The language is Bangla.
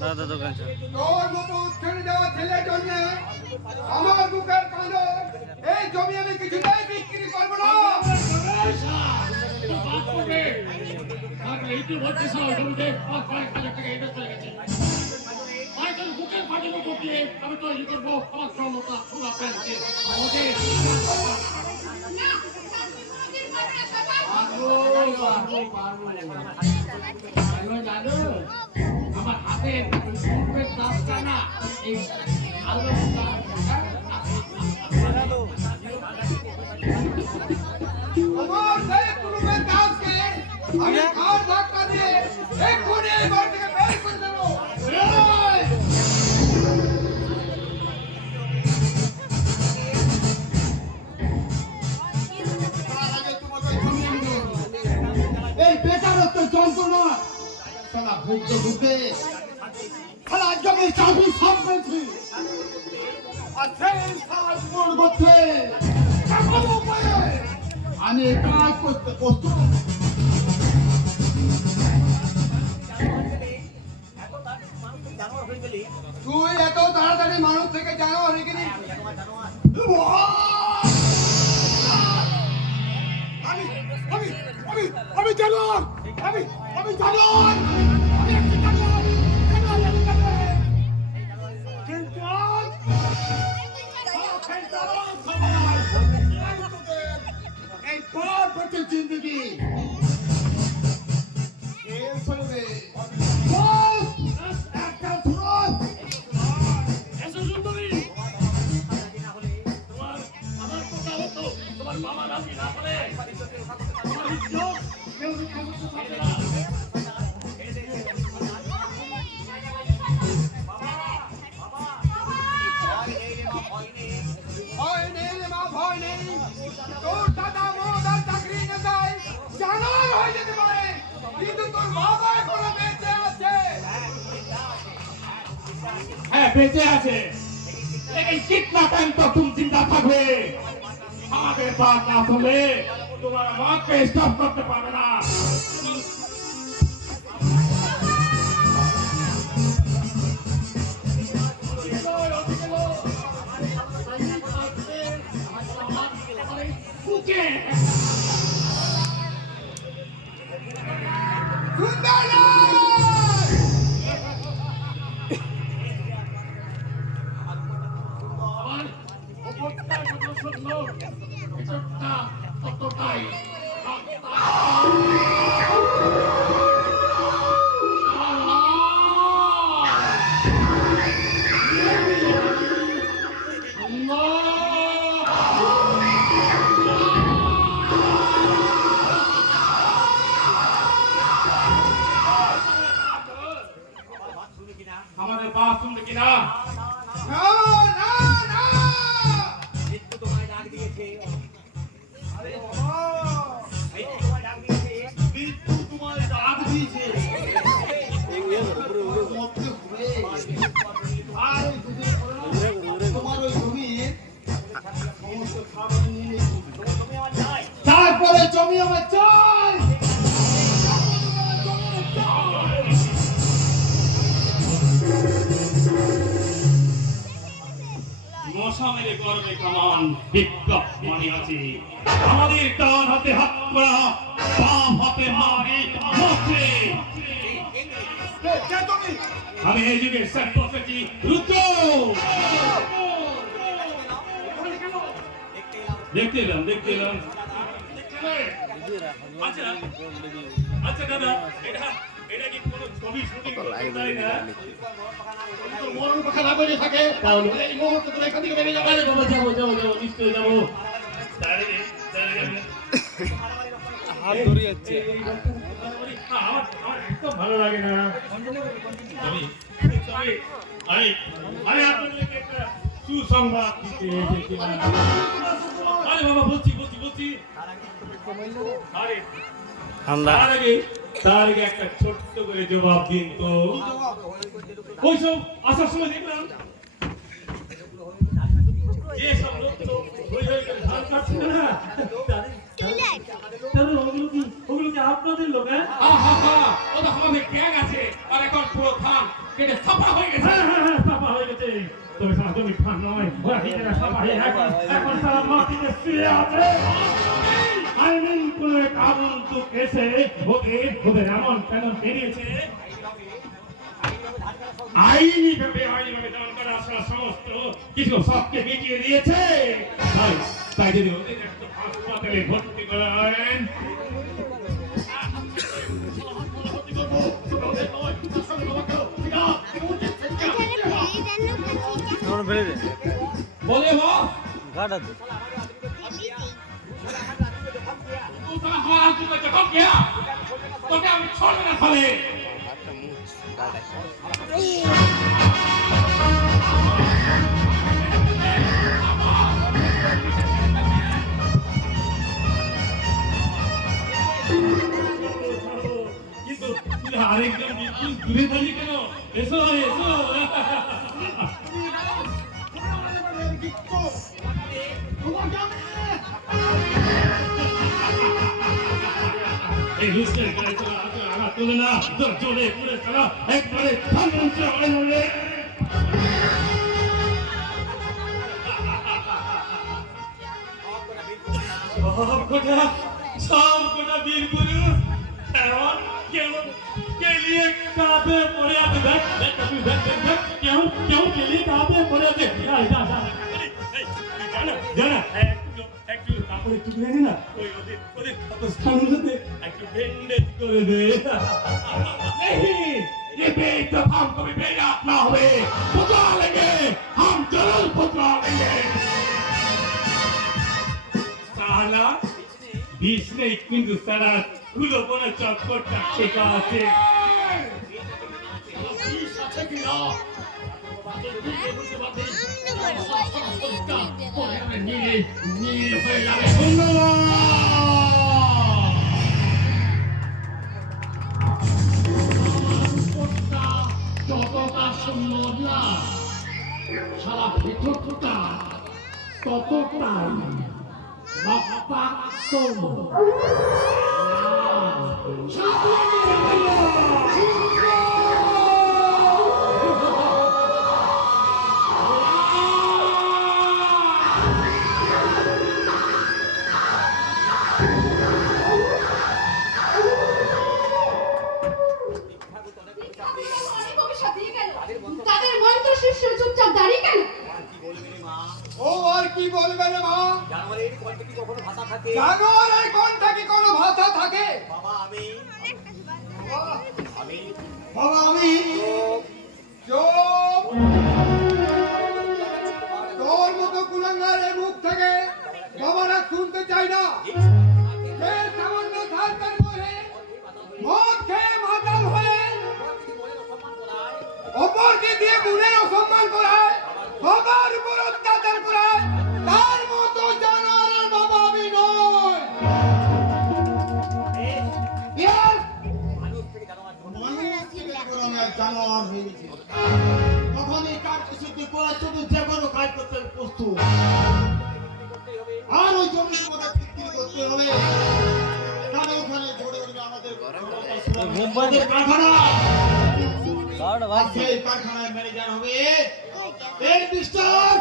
দাদা দোকান তোর মতো উচ্ছনে যাওয়া ছেলের জন্য আমার বুকের কাঁদন, এই জমি আমি কিছুতেই বিক্রি করবো না। আমি তৈরি করবো আমার ক্ষমতা জানো আমার হাতের কাজটা না এই আমার সেই পূর্বের কাজকে আমি ঘাড় ধাক্কা দিয়ে এক্ষুনি এই বাড়ি থেকে বের করে দেবো। এই বেকারত্ব যন্ত্রণা সালা ভুক্ত ঢুকে খেলা জমি চাকরি সব পেয়েছি আর সেই সাজ মন করছে কোনো উপায়ে আমি কাজ করতে প্রস্তুত। তুই এত তাড়াতাড়ি মানুষ থেকে জানো নাকি? আমি জানোয়ার আমি জানোয়ার আমি একটা জানোয়ার কিন্তু এই পর জিন্দগি ভয় নেই রে মা, ভয় নেই। তোর দাদা মহোদয় চাকরি নিয়ে যায়, জানোয়ার হয়ে যেতে পারে, কিন্তু তোর বাবা এখনো বেঁচে আছে। হ্যাঁ বেঁচে আছে लेकिन कितना टाइम तक तुम जिंदा থাকবে আমাদের বাদ না চলে তোমার মাকে স্টপ করতে পারবে না। हमारे पास सुन की ना না না না, একটু তোমায় ডাক দিয়েছে। আরে বাবা, এই তো তোমায় ডাক দিয়েছে। बिट्टू तुम्हारे दाद दीजिए तुम्हारे जमी তারপরে জমি আমার চাই মশা মেরে গর্বে কামান বিজ্ঞাপ মানে আছে আমাদের ডান হাতে হাত করা বাম হাতে মারি মশে আমি এই যুগে সেট বসেছি রুদ্র দেখতে এলাম আচ্ছা আচ্ছা দাদা এটা কি কোনো ছবি শুটিং করতে না তো মরণ কথা না বলে থাকে তাহলে এই মুহূর্তে তো এখান থেকে বেরিয়ে যাবে আরে বাবা যাবো নিশ্চয়ই যাবো দাঁড়িয়ে হাত ধরে যাচ্ছে আমার একদম ভালো লাগে না আমি আপনাদেরকে একটা সুসংবাদ দিতে এসেছি আরে বাবা বলছি আরে তার আগে একটা ছোট্ট করে জবাব দিন তো ওইসব আসার সময় দেখলাম যে সব লোক তো হই করে ধান কাটছিল না তাহলে ওগুলো কি আপনাদের লোক? হ্যাঁ ও তো আমাদের গ্যাং আছে আর এখন পুরো ধান কেটে সাফা হয়ে গেছে। হ্যাঁ সাফা হয়ে গেছে। তবে সারা জমি ধান নয়, ওরা নিজেরা সাফা হয়ে এখন সারা মাটিতে শুয়ে আছে। আইন করে আগন্তুক এসে ওদের এমন কেন বেরিয়েছে? আইনিভাবে দান করা আসা সমস্ত কিছু সবকে মিটিয়ে দিয়েছে। তাই যদি ওদের একটু হাসপাতালে ভর্তি করেন বলে বস गाड़ा दे तू साला हमारा तू तो कब गया तो क्या हम छोड़ देना साले কিন্তু আরেকজন বিলকুল দূরে দাঁড়িয়ে কেন? এসো এসো। এই রুস্টের গায়ে চলা আঘাত তুলে না, জোরে পুরে চলা একবারে থামছে আইনলে। সব কটা বীর পুরুষ এমন কেমন কেলিয়ে কাঁধে পড়ে আছে। দেখ কেউ কেলিয়ে কাঁধে পড়ে আছে। জানা একটু কাপড়ে টুকরে নি না, ওদের ক্ষতস্থানগুলোতে একটু ব্যান্ডেজ করে দে। नहीं ये बेटा हम कभी बेगात ना हुए पुतला लेंगे हम जरूर पुतला लेंगे साला बीच में কিন্তু সারা গুলো বনে চক্করটা শেখা আছে। যতটা সুন্দর না সারা ভেতরটা ততটাই রক্তাক্ত তাদের মন্ত্র শিষ্য চুপচাপ দাঁড়িয়ে কেন? ও আর কি বলবে রে মা? জানোয়ারের কণ্ঠে কি কখনো ভাষা থাকে? জানোয়ারের কণ্ঠে কি কোনো ভাষা থাকে? বাবা আমি বাবা আমি চুপ। তোর মতো কুলাঙ্গারের মুখ থেকে বাবারা শুনতে চাই না। যে সামান্য সরকার বলে মদ খেয়ে মাতাল হয়ে অপরকে দিয়ে গুণের অসম্মান করায়, বাবার উপর অত্যাচার করায়, তার মতো জানোয়ারের বাবা আমি নই। Yes! মানুষ থেকে জানোয়ার জন্ম জানোয়ার হয়ে গেছে তখন এই কার্যসিদ্ধি করার জন্য যে কোনো কাজ করতে প্রস্তুত আর ওই জমি তোমাদের বিক্রি করতে হবে তাহলে ওখানে গড়ে উঠবে আমাদের কারখানা गाड़ भाई সেই কারখানায় ম্যানেজার হবে এই মিস্টার